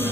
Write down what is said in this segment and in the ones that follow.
So,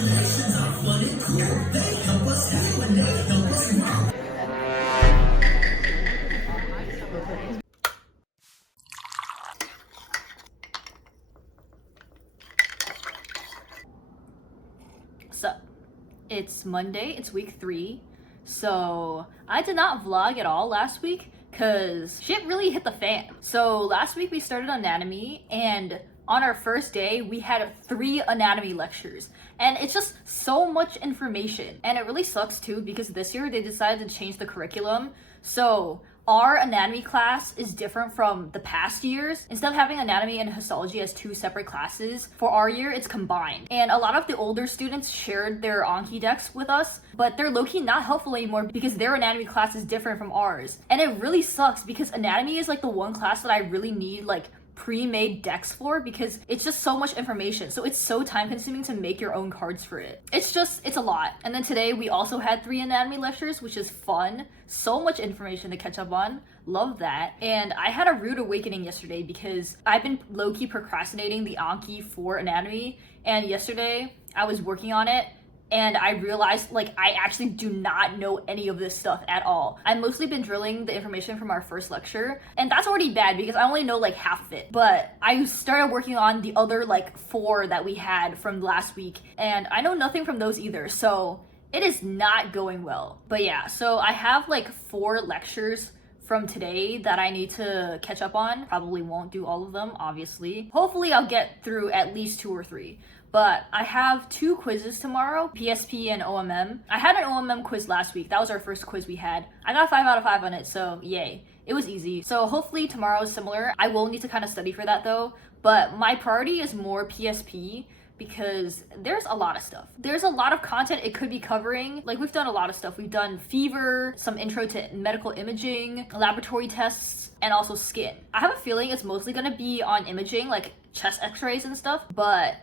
it's Monday, it's week 3, so I did not vlog at all last week because shit really hit the fan. So last week we started anatomy, and on our first day we had 3 anatomy lectures, and it's just so much information. And it really sucks too because this year they decided to change the curriculum, so our anatomy class is different from the past years. Instead of having anatomy and histology as 2 separate classes, for our year it's combined. And a lot of the older students shared their Anki decks with us, but they're low-key not helpful anymore because their anatomy class is different from ours. And it really sucks because anatomy is like the one class that I really need like pre-made decks for, because it's just so much information, so it's so time consuming to make your own cards for it. It's a lot. And then today we also had 3 anatomy lectures, which is fun. So much information to catch up on. Love that. And I had a rude awakening yesterday because I've been low-key procrastinating the Anki for anatomy, and yesterday I was working on it and I realized like I actually do not know any of this stuff at all. I've mostly been drilling the information from our first lecture, and that's already bad because I only know like half of it. But I started working on the other like 4 that we had from last week, and I know nothing from those either, so it is not going well. But yeah, so I have like 4 lectures from today that I need to catch up on. Probably won't do all of them, obviously. Hopefully I'll get through at least 2 or 3. But I have 2 quizzes tomorrow, PSP and OMM. I had an OMM quiz last week. That was our first quiz we had. I got 5 out of 5 on it, so yay. It was easy. So hopefully tomorrow is similar. I will need to kind of study for that though. But my priority is more PSP because there's a lot of stuff. There's a lot of content it could be covering. Like, we've done a lot of stuff. We've done fever, some intro to medical imaging, laboratory tests, and also skin. I have a feeling it's mostly gonna be on imaging, like chest x-rays and stuff, but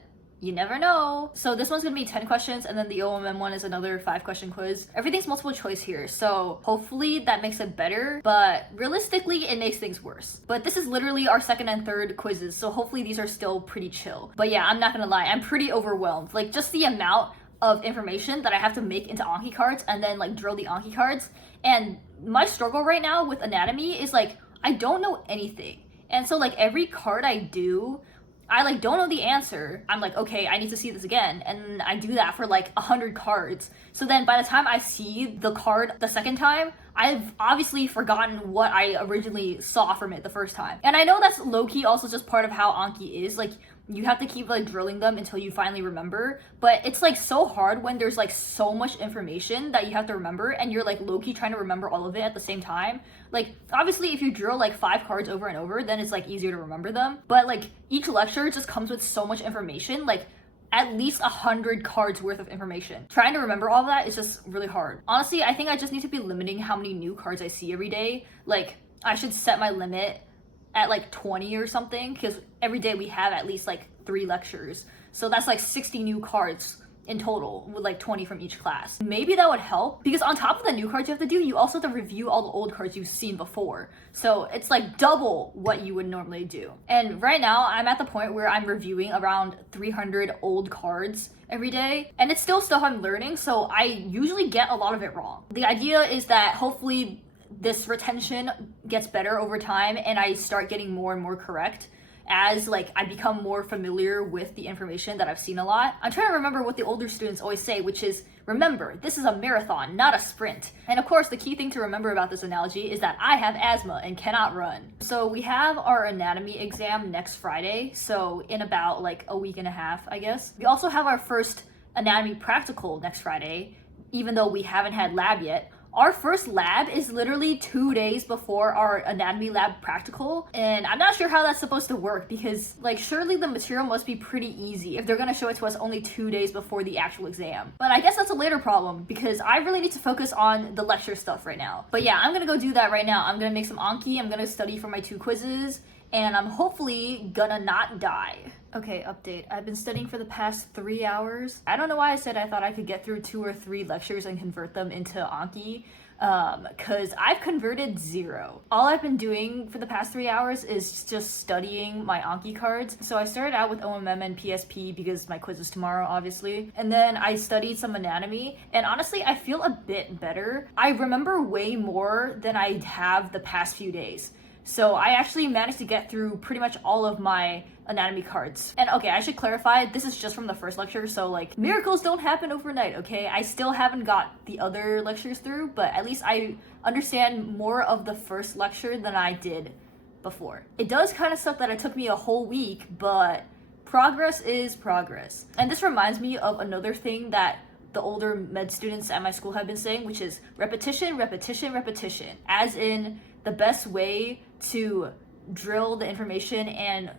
you never know. So this one's gonna be 10 questions, and then the OMM one is another 5-question quiz. Everything's multiple choice here, so hopefully that makes it better, but realistically it makes things worse. But this is literally our 2nd and 3rd quizzes, so hopefully these are still pretty chill. But yeah, I'm not gonna lie, I'm pretty overwhelmed. Like, just the amount of information that I have to make into Anki cards and then like drill the Anki cards. And my struggle right now with anatomy is like, I don't know anything. And so like every card I do, I like don't know the answer. I'm like, okay, I need to see this again, and I do that for like 100 cards. So then by the time I see the card the second time, I've obviously forgotten what I originally saw from it the first time. And I know that's low-key also just part of how Anki is. Like, you have to keep like drilling them until you finally remember, but it's like so hard when there's like so much information that you have to remember and you're like low-key trying to remember all of it at the same time. Like, obviously if you drill like 5 cards over and over, then it's like easier to remember them, but like each lecture just comes with so much information, like at least 100 cards worth of information. Trying to remember all of that is just really hard. Honestly, I think I just need to be limiting how many new cards I see every day. Like, I should set my limit at like 20 or something, because every day we have at least like 3 lectures, so that's like 60 new cards in total, with like 20 from each class. Maybe that would help, because on top of the new cards you have to do, you also have to review all the old cards you've seen before, so it's like double what you would normally do. And right now I'm at the point where I'm reviewing around 300 old cards every day, and it's still stuff I'm learning, so I usually get a lot of it wrong. The idea is that hopefully this retention gets better over time and I start getting more and more correct as like I become more familiar with the information that I've seen a lot. I'm trying to remember what the older students always say, which is, remember, this is a marathon, not a sprint. And of course, the key thing to remember about this analogy is that I have asthma and cannot run. So we have our anatomy exam next Friday, so in about like a week and a half, I guess. We also have our first anatomy practical next Friday, even though we haven't had lab yet. Our first lab is literally 2 days before our anatomy lab practical, and I'm not sure how that's supposed to work because, like, surely the material must be pretty easy if they're gonna show it to us only 2 days before the actual exam. But I guess that's a later problem because I really need to focus on the lecture stuff right now. But yeah, I'm gonna go do that right now. I'm gonna make some Anki, I'm gonna study for my 2 quizzes, and I'm hopefully gonna not die. Okay, update. I've been studying for the past 3 hours. I don't know why I said I thought I could get through 2 or 3 lectures and convert them into Anki, because I've converted 0. All I've been doing for the past 3 hours is just studying my Anki cards. So I started out with OMM and PSP because my quiz is tomorrow, obviously. And then I studied some anatomy, and honestly, I feel a bit better. I remember way more than I have the past few days. So I actually managed to get through pretty much all of my anatomy cards. And okay, I should clarify, this is just from the first lecture, so like miracles don't happen overnight, okay? I still haven't got the other lectures through, but at least I understand more of the first lecture than I did before. It does kind of suck that it took me a whole week, but progress is progress. And this reminds me of another thing that the older med students at my school have been saying, which is repetition, repetition, repetition. As in, the best way to drill the information and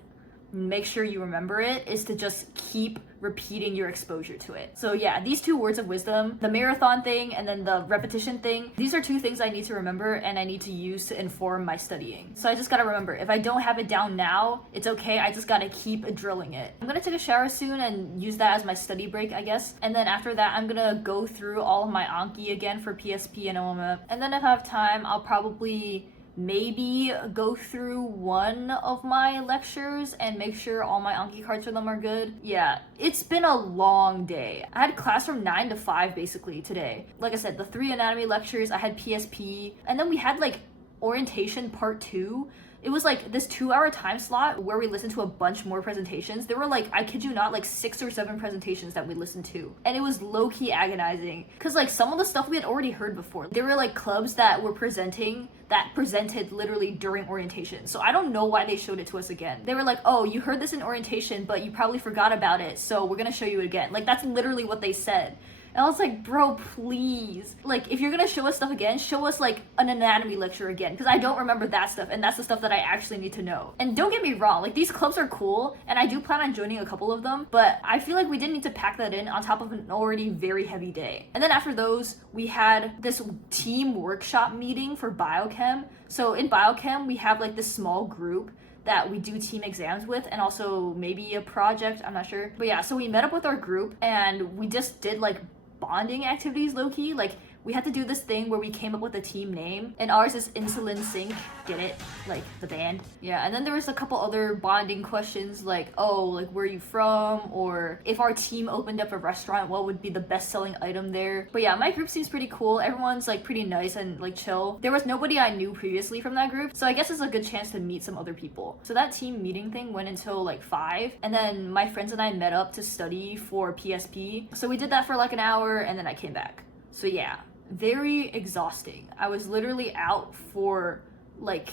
make sure you remember it is to just keep repeating your exposure to it. So yeah, these 2 words of wisdom, the marathon thing and then the repetition thing, these are 2 things I need to remember and I need to use to inform my studying. So I just gotta remember, if I don't have it down now, it's okay, I just gotta keep drilling it. I'm gonna take a shower soon and use that as my study break, I guess. And then after that, I'm gonna go through all of my Anki again for PSP and OMM. And then if I have time, I'll probably maybe go through one of my lectures and make sure all my Anki cards for them are good. Yeah, it's been a long day. I had class from 9 to 5 basically today. Like I said, the 3 anatomy lectures, I had PSP, and then we had like orientation part 2. It was like this 2-hour time slot where we listened to a bunch more presentations. There were like, I kid you not, like 6 or 7 presentations that we listened to. And it was low-key agonizing. Cause like some of the stuff we had already heard before. There were like clubs that were presented literally during orientation. So I don't know why they showed it to us again. They were like, oh, you heard this in orientation, but you probably forgot about it. So we're gonna show you it again. Like that's literally what they said. And I was like, bro, please. Like, if you're gonna show us stuff again, show us like an anatomy lecture again, because I don't remember that stuff, and that's the stuff that I actually need to know. And don't get me wrong, like these clubs are cool, and I do plan on joining a couple of them, but I feel like we didn't need to pack that in on top of an already very heavy day. And then after those, we had this team workshop meeting for biochem. So in biochem, we have like this small group that we do team exams with, and also maybe a project, I'm not sure. But yeah, so we met up with our group, and we just did like bonding activities low-key. Like we had to do this thing where we came up with a team name, and ours is Insulin Sync. Get it? Like the band. Yeah, and then there was a couple other bonding questions like, oh, like where are you from? Or if our team opened up a restaurant, what would be the best-selling item there? But yeah, my group seems pretty cool. Everyone's like pretty nice and like chill. There was nobody I knew previously from that group, so I guess it's a good chance to meet some other people. So that team meeting thing went until like 5, and then my friends and I met up to study for PSP. So we did that for like an hour, and then I came back. So yeah, very exhausting. I was literally out for like,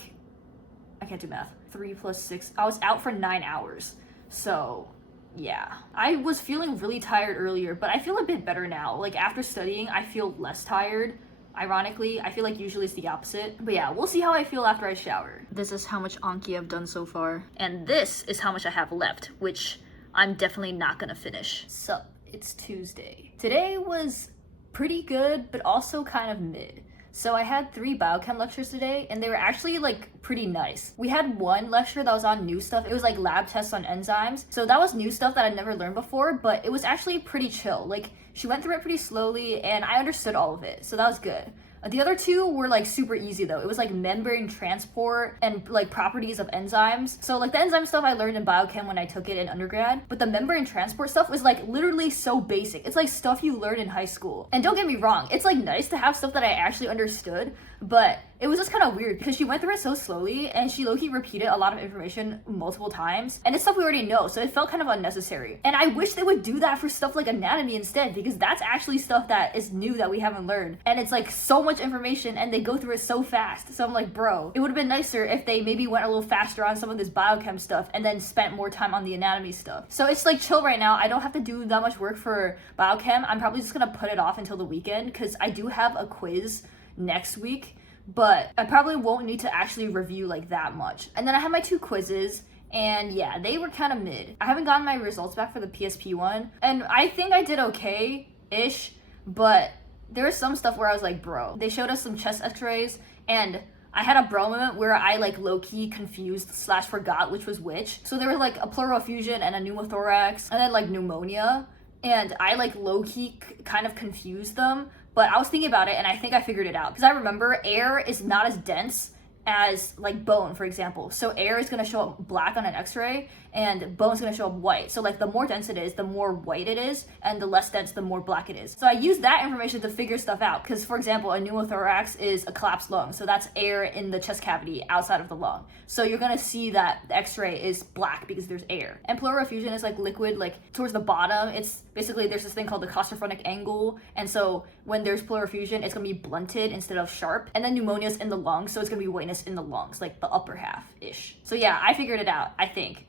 I can't do math, 3 plus 6, I was out for 9 hours. So yeah, I was feeling really tired earlier, but I feel a bit better now. Like after studying, I feel less tired. Ironically, I feel like usually it's the opposite. But yeah, we'll see how I feel after I shower. This is how much Anki I've done so far. And this is how much I have left, which I'm definitely not gonna finish. Sup, it's Tuesday. Today was pretty good, but also kind of mid. So I had 3 biochem lectures today, and they were actually like pretty nice. We had one lecture that was on new stuff. It was like lab tests on enzymes. So that was new stuff that I'd never learned before, but it was actually pretty chill. Like she went through it pretty slowly, and I understood all of it. So that was good. The other 2 were like super easy though. It was like membrane transport and like properties of enzymes. So like the enzyme stuff I learned in biochem when I took it in undergrad, but the membrane transport stuff was like literally so basic. It's like stuff you learn in high school. And don't get me wrong, it's like nice to have stuff that I actually understood, but it was just kind of weird because she went through it so slowly and she low-key repeated a lot of information multiple times, and it's stuff we already know, so it felt kind of unnecessary. And I wish they would do that for stuff like anatomy instead, because that's actually stuff that is new that we haven't learned, and it's like so much information and they go through it so fast. So I'm like, bro, it would have been nicer if they maybe went a little faster on some of this biochem stuff and then spent more time on the anatomy stuff. So it's like chill right now. I don't have to do that much work for biochem. I'm probably just gonna put it off until the weekend because I do have a quiz next week, but I probably won't need to actually review like that much. And then I have my 2 quizzes, and yeah, they were kind of mid. I haven't gotten my results back for the PSP one, and I think I did okay-ish, but there was some stuff where I was like, bro, they showed us some chest x-rays, and I had a bro moment where I like low-key confused / forgot which was which. So there was like a pleural effusion and a pneumothorax, and then like pneumonia, and I like low-key kind of confused them, But I was thinking about it and I think I figured it out. Because I remember air is not as dense as like bone, for example. So air is going to show up black on an x-ray and bone is going to show up white. So like the more dense it is, the more white it is, and the less dense, the more black it is. So I use that information to figure stuff out. Because for example, a pneumothorax is a collapsed lung. So that's air in the chest cavity outside of the lung. So you're going to see that the x-ray is black because there's air. And pleural effusion is like liquid, like towards the bottom. It's basically, there's this thing called the claustrophrenic angle. And so when there's pleural effusion, it's going to be blunted instead of sharp. And then pneumonia is in the lungs. So it's going to be whiteness in the lungs, like the upper half-ish. So yeah, I figured it out, I think.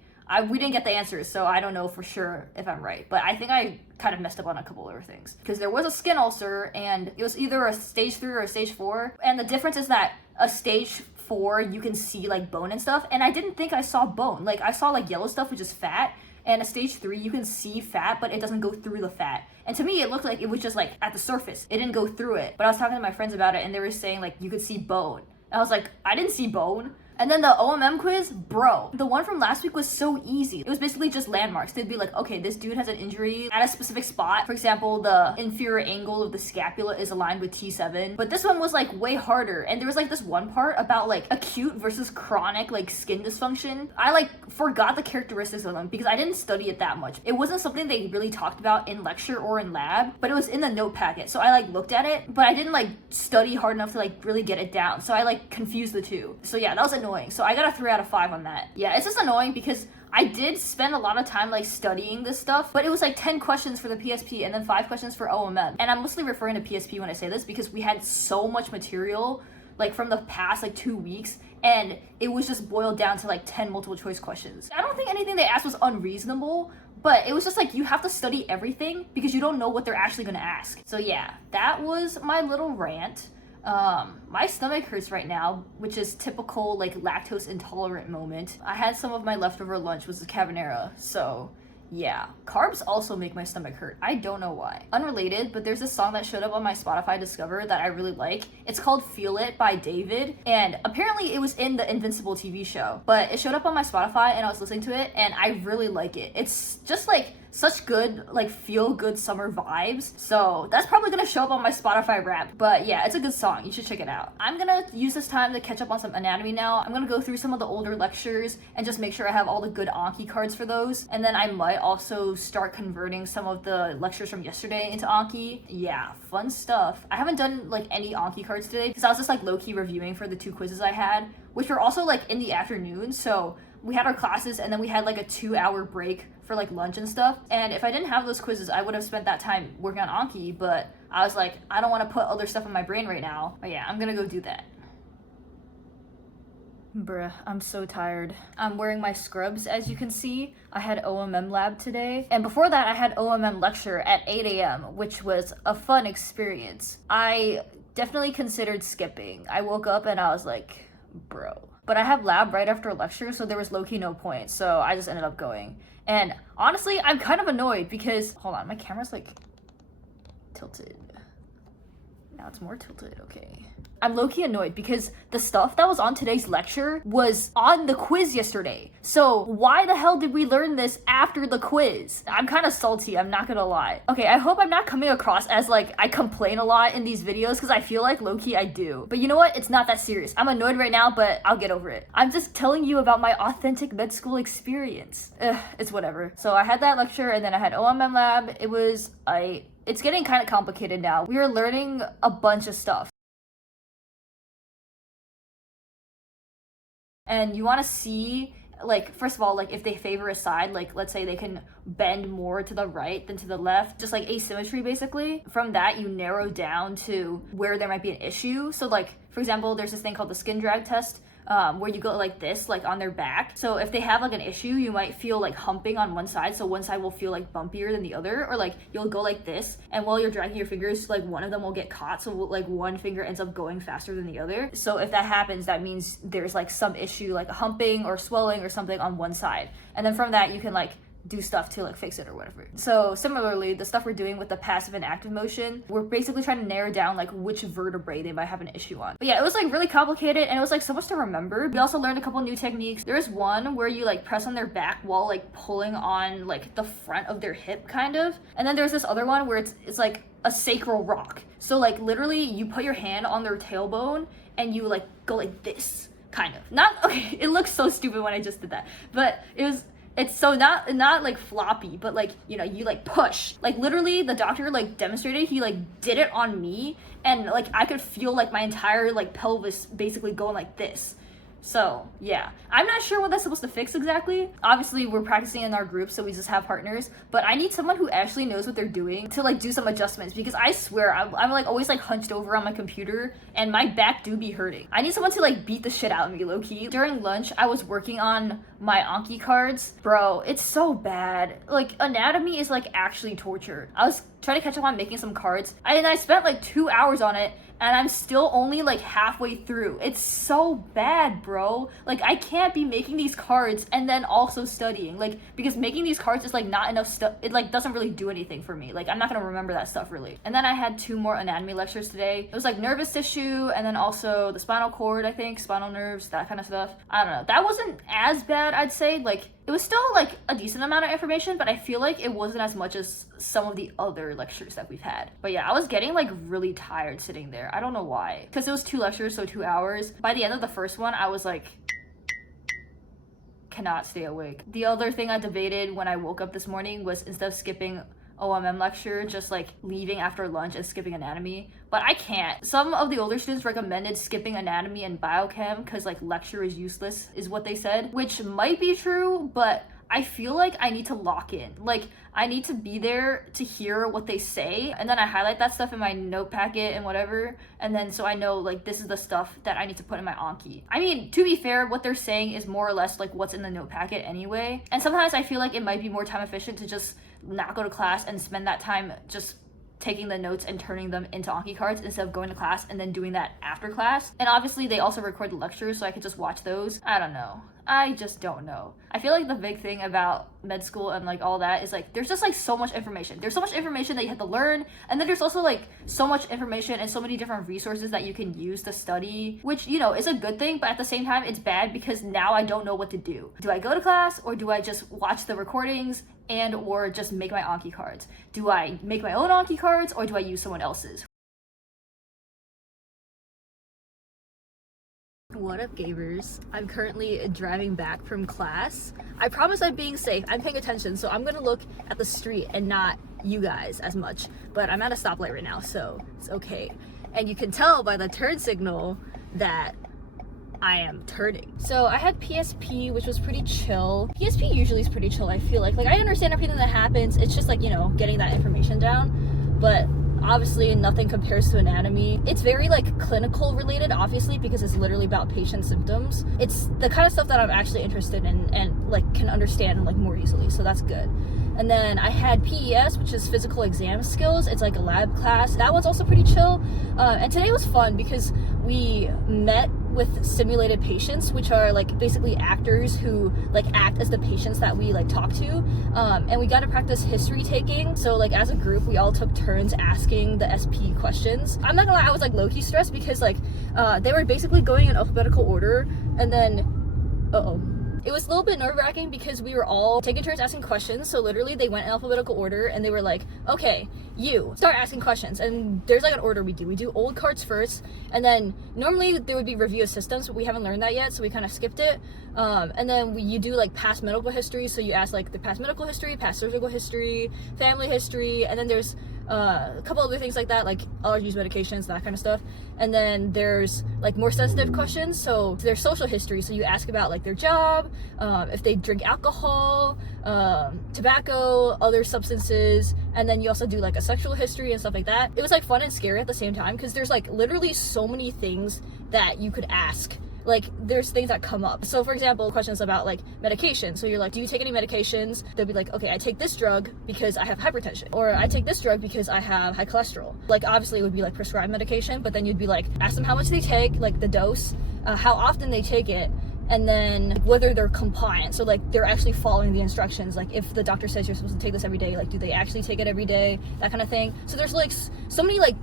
We didn't get the answers, so I don't know for sure if I'm right. But I think I kind of messed up on a couple other things. Because there was a skin ulcer, and it was either a stage 3 or a stage 4. And the difference is that a stage 4, you can see like bone and stuff. And I didn't think I saw bone. Like I saw like yellow stuff, which is fat. And a stage 3, you can see fat, but it doesn't go through the fat. And to me, it looked like it was just like at the surface. It didn't go through it. But I was talking to my friends about it, and they were saying like you could see bone. And I was like, I didn't see bone. And then the OMM quiz, bro, the one from last week was so easy. It was basically just landmarks. They'd be like, okay, this dude has an injury at a specific spot. For example, the inferior angle of the scapula is aligned with T7. But this one was like way harder. And there was like this one part about like acute versus chronic like skin dysfunction. I like forgot the characteristics of them because I didn't study it that much. It wasn't something they really talked about in lecture or in lab, but it was in the note packet. So I like looked at it, but I didn't like study hard enough to like really get it down. So I like confused the two. So yeah, that was annoying. So I got a 3 out of 5 on that. Yeah, it's just annoying because I did spend a lot of time like studying this stuff, but it was like 10 questions for the PSP and then 5 questions for OMM. And I'm mostly referring to PSP when I say this because we had so much material like from the past like 2 weeks, and it was just boiled down to like 10 multiple choice questions. I don't think anything they asked was unreasonable, but it was just like you have to study everything because you don't know what they're actually gonna ask. So yeah, that was my little rant. My stomach hurts right now, which is typical like lactose intolerant moment. I had some of my leftover lunch, was a carbonara, so yeah. Carbs also make my stomach hurt. I don't know why. Unrelated, but there's this song that showed up on my Spotify Discover that I really like. It's called Feel It by David, and apparently it was in the Invincible TV show, but it showed up on my Spotify and I was listening to it and I really like it. It's just like such good, like feel-good summer vibes. So that's probably gonna show up on my Spotify rap. But yeah, it's a good song. You should check it out. I'm gonna use this time to catch up on some anatomy now. I'm gonna go through some of the older lectures and just make sure I have all the good Anki cards for those. And then I might also start converting some of the lectures from yesterday into Anki. Yeah, fun stuff. I haven't done like any Anki cards today because I was just like low-key reviewing for the 2 quizzes I had, which were also like in the afternoon. So we had our classes and then we had like a 2-hour break for like lunch and stuff. And if I didn't have those quizzes, I would have spent that time working on Anki, but I was like, I don't want to put other stuff in my brain right now. But yeah, I'm gonna go do that. Bruh, I'm so tired. I'm wearing my scrubs, as you can see. I had OMM lab today. And before that, I had OMM lecture at 8 a.m., which was a fun experience. I definitely considered skipping. I woke up and I was like, bro. But I have lab right after a lecture, so there was low-key no point, so I just ended up going. And honestly, I'm kind of annoyed because, hold on, my camera's like tilted. Now it's more tilted, okay. I'm low-key annoyed because the stuff that was on today's lecture was on the quiz yesterday. So why the hell did we learn this after the quiz? I'm kind of salty, I'm not gonna lie. Okay, I hope I'm not coming across as like I complain a lot in these videos because I feel like low-key I do. But you know what? It's not that serious. I'm annoyed right now, but I'll get over it. I'm just telling you about my authentic med school experience. It's whatever. So I had that lecture and then I had OMM lab. It's getting kind of complicated now. We are learning a bunch of stuff. And you want to see, like, first of all, like, if they favor a side, like, let's say they can bend more to the right than to the left, just like asymmetry, basically. From that, you narrow down to where there might be an issue. So, like, for example, there's this thing called the skin drag test, where you go like this, like on their back. So if they have like an issue, you might feel like humping on one side, so one side will feel like bumpier than the other, or like you'll go like this, and while you're dragging your fingers, like one of them will get caught, so like one finger ends up going faster than the other. So if that happens, that means there's like some issue, like humping or swelling or something on one side. And then from that, you can like do stuff to like fix it or whatever. So similarly, the stuff we're doing with the passive and active motion, we're basically trying to narrow down like which vertebrae they might have an issue on. But yeah, it was like really complicated and it was like so much to remember. We also learned a couple new techniques. There's one where you like press on their back while like pulling on like the front of their hip kind of. And then there's this other one where it's like a sacral rock. So like literally you put your hand on their tailbone and you like go like this kind of. Not okay, it looks so stupid when I just did that. But it's so not like floppy, but like, you know, you like push. Like literally the doctor like demonstrated, he like did it on me and like I could feel like my entire like pelvis basically going like this. So yeah, I'm not sure what that's supposed to fix exactly. Obviously we're practicing in our group, so we just have partners, but I need someone who actually knows what they're doing to like do some adjustments, because I swear I'm like always like hunched over on my computer and my back do be hurting. I need someone to like beat the shit out of me low-key. During lunch I was working on my Anki cards. Bro, it's so bad. Like anatomy is like actually torture. I was trying to catch up on making some cards and I spent like 2 hours on it and I'm still only like halfway through. It's so bad, bro. Like I can't be making these cards and then also studying, like, because making these cards is like not enough stuff. It like doesn't really do anything for me. Like I'm not gonna remember that stuff really. And then I had 2 more anatomy lectures today. It was like nervous tissue and then also the spinal cord, I think, spinal nerves, that kind of stuff. I don't know. That wasn't as bad, I'd say. Like it was still like a decent amount of information, but I feel like it wasn't as much as some of the other lectures that we've had. But yeah, I was getting like really tired sitting there. I don't know why. Because it was 2 lectures, so 2 hours. By the end of the first one, I was like, cannot stay awake. The other thing I debated when I woke up this morning was, instead of skipping OMM lecture, just like leaving after lunch and skipping anatomy, but I can't. Some of the older students recommended skipping anatomy and biochem because like lecture is useless, is what they said, which might be true, but I feel like I need to lock in. Like I need to be there to hear what they say, and then I highlight that stuff in my note packet and whatever, and then so I know like this is the stuff that I need to put in my Anki. I mean, to be fair, what they're saying is more or less like what's in the note packet anyway, and sometimes I feel like it might be more time efficient to just not go to class and spend that time just taking the notes and turning them into Anki cards instead of going to class and then doing that after class. And obviously they also record the lectures, so I could just watch those. I don't know. I just don't know. I feel like the big thing about med school and like all that is like there's just like so much information. There's so much information that you have to learn, and then there's also like so much information and so many different resources that you can use to study, which, you know, is a good thing, but at the same time it's bad because now I don't know what to do. Do I go to class or do I just watch the recordings and or just make my Anki cards? Do I make my own Anki cards or do I use someone else's? What up, gamers? I'm currently driving back from class. I promise I'm being safe. I'm paying attention, so I'm gonna look at the street and not you guys as much. But I'm at a stoplight right now, so it's okay. And you can tell by the turn signal that I am turning. So I had PSP, which was pretty chill. PSP usually is pretty chill, I feel like. Like I understand everything that happens. It's just like, you know, getting that information down. But obviously nothing compares to anatomy. It's very like clinical related, obviously, because it's literally about patient symptoms. It's the kind of stuff that I'm actually interested in and like can understand like more easily, so that's good. And then I had PES, which is physical exam skills. It's like a lab class. That one's also pretty chill. And today was fun because we met with simulated patients, which are like basically actors who like act as the patients that we like talk to, and we got to practice history taking. So like as a group we all took turns asking the SP questions. I'm not gonna lie, I was like low-key stressed because like they were basically going in alphabetical order, and then it was a little bit nerve-wracking because we were all taking turns asking questions. So literally they went in alphabetical order and they were like, okay, you start asking questions, and there's like an order we do old cards first, and then normally there would be review of systems, but we haven't learned that yet, so we kind of skipped it. And then you do like past medical history, so you ask like the past medical history, past surgical history, family history, and then there's a couple other things like that, like allergies, medications, that kind of stuff. And then there's like more sensitive questions, so there's social history, so you ask about like their job, if they drink alcohol, tobacco, other substances, and then you also do like a sexual history and stuff like that. It was like fun and scary at the same time because there's like literally so many things that you could ask. Like there's things that come up. So for example, questions about like medication. So you're like, do you take any medications? They'll be like, okay, I take this drug because I have hypertension, or I take this drug because I have high cholesterol. Like obviously it would be like prescribed medication, but then you'd be like, ask them how much they take, like the dose, how often they take it, and then whether they're compliant, so like they're actually following the instructions. Like if the doctor says you're supposed to take this every day, like do they actually take it every day, that kind of thing. So there's like so many like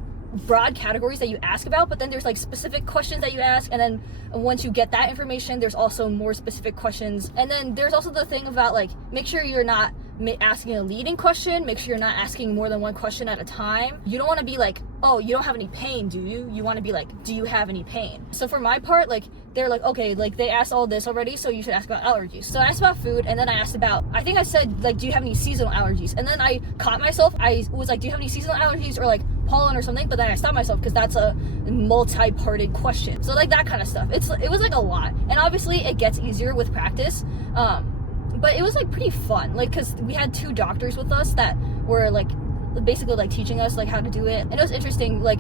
broad categories that you ask about, but then there's like specific questions that you ask, and then once you get that information, there's also more specific questions. And then there's also the thing about like, make sure you're not asking a leading question, make sure you're not asking more than one question at a time. You don't want to be like, oh, you don't have any pain, do you? You want to be like, do you have any pain? So for my part, like they're like, okay, like they asked all this already, so you should ask about allergies. So I asked about food, and then I asked about, I think I said like, do you have any seasonal allergies? And then I caught myself, I was like, do you have any seasonal allergies or like pollen or something? But then I stopped myself because that's a multi-parted question. So like that kind of stuff. It was like a lot, and obviously it gets easier with practice. But it was like pretty fun, like because we had 2 doctors with us that were like basically like teaching us like how to do it, and it was interesting like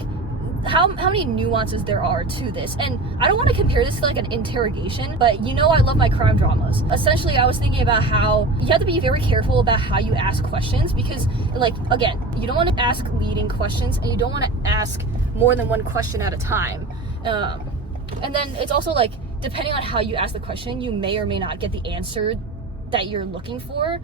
how many nuances there are to this. And I don't want to compare this to like an interrogation, but you know I love my crime dramas. Essentially, I was thinking about how you have to be very careful about how you ask questions, because like again, you don't want to ask leading questions, and you don't want to ask more than one question at a time. And then it's also like, depending on how you ask the question, you may or may not get the answer that you're looking for.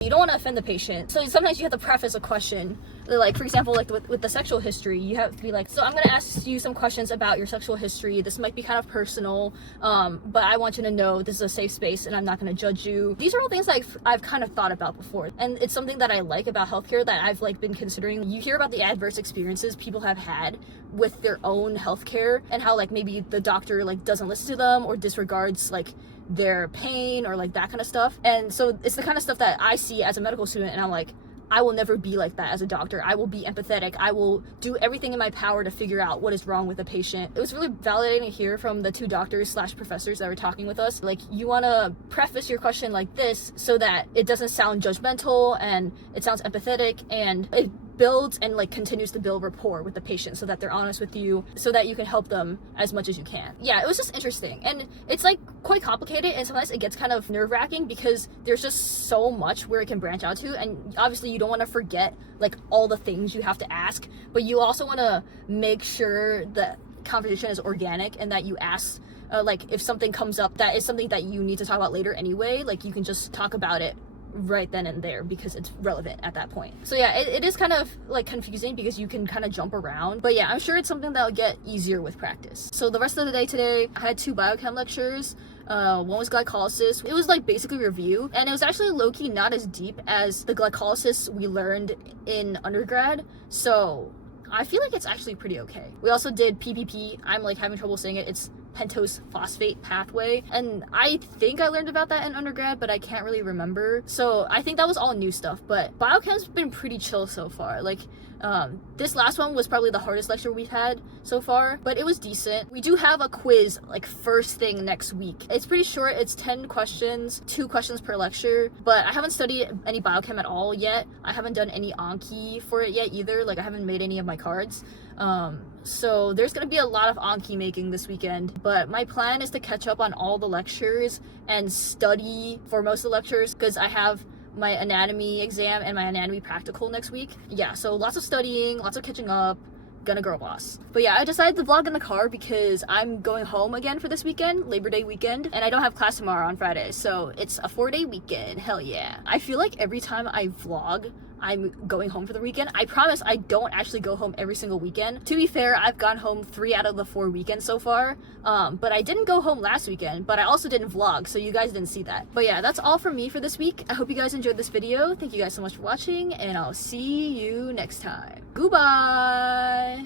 You don't want to offend the patient, so sometimes you have to preface a question, like for example, like with the sexual history, you have to be like, so I'm going to ask you some questions about your sexual history. This might be kind of personal, but I want you to know this is a safe space and I'm not going to judge you. These are all things I've kind of thought about before, and it's something that I like about healthcare that I've like been considering. You hear about the adverse experiences people have had with their own healthcare, and how like maybe the doctor like doesn't listen to them or disregards like their pain or like that kind of stuff. And so it's the kind of stuff that I see as a medical student, and I'm like, I will never be like that as a doctor. I will be empathetic. I will do everything in my power to figure out what is wrong with the patient. It was really validating to hear from the 2 doctors / professors that were talking with us. Like, you want to preface your question like this so that it doesn't sound judgmental and it sounds empathetic, and it builds and like continues to build rapport with the patient so that they're honest with you, so that you can help them as much as you can. Yeah, it was just interesting, and it's like quite complicated, and sometimes it gets kind of nerve-wracking because there's just so much where it can branch out to, and obviously you don't want to forget like all the things you have to ask, but you also want to make sure the conversation is organic and that you ask like if something comes up that is something that you need to talk about later anyway, like you can just talk about it right then and there because it's relevant at that point. So yeah, it is kind of like confusing because you can kind of jump around, but yeah, I'm sure it's something that'll get easier with practice. So the rest of the day today, I had 2 biochem lectures. One was glycolysis. It was like basically review, and it was actually low-key not as deep as the glycolysis we learned in undergrad, so I feel like it's actually pretty okay. We also did PPP. I'm like having trouble saying it. It's pentose phosphate pathway, and I think I learned about that in undergrad, but I can't really remember. So I think that was all new stuff, but biochem's been pretty chill so far. Like this last one was probably the hardest lecture we've had so far, but it was decent. We do have a quiz like first thing next week. It's pretty short. It's 10 questions, 2 questions per lecture, but I haven't studied any biochem at all yet. I haven't done any Anki for it yet either. Like I haven't made any of my cards. So there's gonna be a lot of Anki making this weekend, but my plan is to catch up on all the lectures and study for most of the lectures because I have my anatomy exam and my anatomy practical next week. Yeah, so lots of studying, lots of catching up, gonna girl boss. But yeah, I decided to vlog in the car because I'm going home again for this weekend, Labor Day weekend, and I don't have class tomorrow on Friday, so it's a 4-day weekend. Hell yeah. I feel like every time I vlog, I'm going home for the weekend. I promise I don't actually go home every single weekend. To be fair, I've gone home 3 out of the 4 weekends so far, but I didn't go home last weekend, but I also didn't vlog, so you guys didn't see that. But yeah, that's all from me for this week. I hope you guys enjoyed this video. Thank you guys so much for watching, and I'll see you next time. Goodbye!